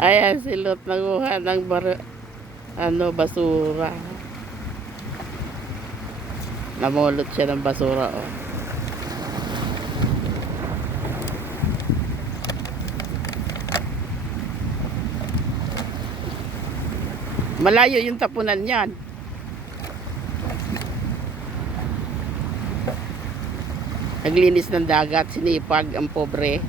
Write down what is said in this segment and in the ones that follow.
Ayan, si Lot naguha ng basura. Namulot siya ng basura, oh. Malayo yung tapunan niyan. Naglinis ng dagat, sinipag ang pobre.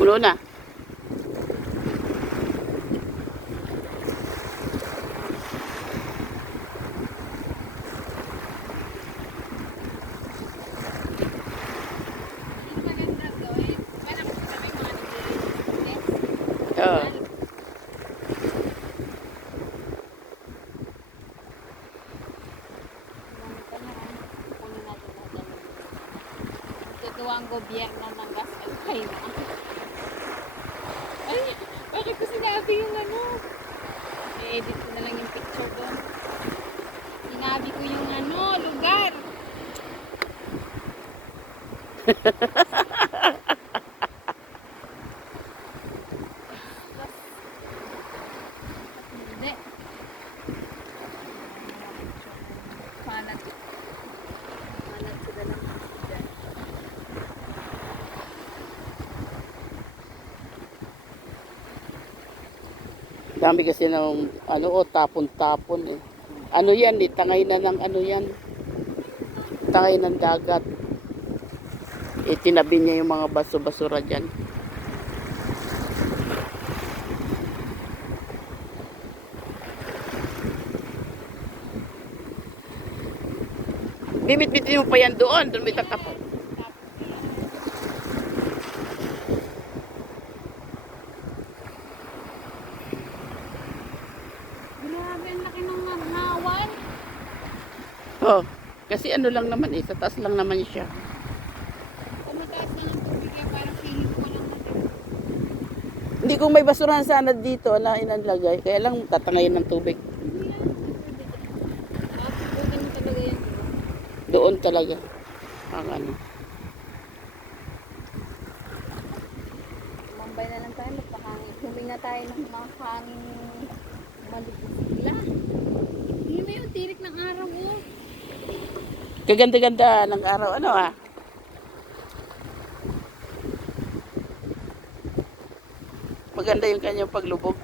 Puno na. Oo. Ang gobyerno ng gas at kaya. Ay, bakit ko sinabi yung ano? I-edit ko na lang yung picture doon. Sinabi ko yung ano, lugar. Hindi. Palat. Palat sila lang. Dami kasi ng tapon-tapon eh. Ano yan eh, tangay na ng ano yan. Tangay ng dagat. Tinabi niya yung mga baso-basura dyan. Bimit-bitin mo pa yan doon may tatapon. Grabe, ang laki ng nahawan. Oh, kasi ano lang naman sa taas lang naman siya. Kumataas na ng tubig yan, parang feeling ko lang natin. Hindi kung may basurahan sana dito na inalagay, kaya lang tatangayin ng tubig. Hindi yan. Bukan mo talaga yan. Doon talaga. Ang ano. Mambay na lang tayo, magpahangin. Huminga tayo ng mahangin malubos sila. Hindi mo yung tirik ng araw, oh. Kaganda-ganda ng araw. Ano ah? Maganda yung kanyang paglubog.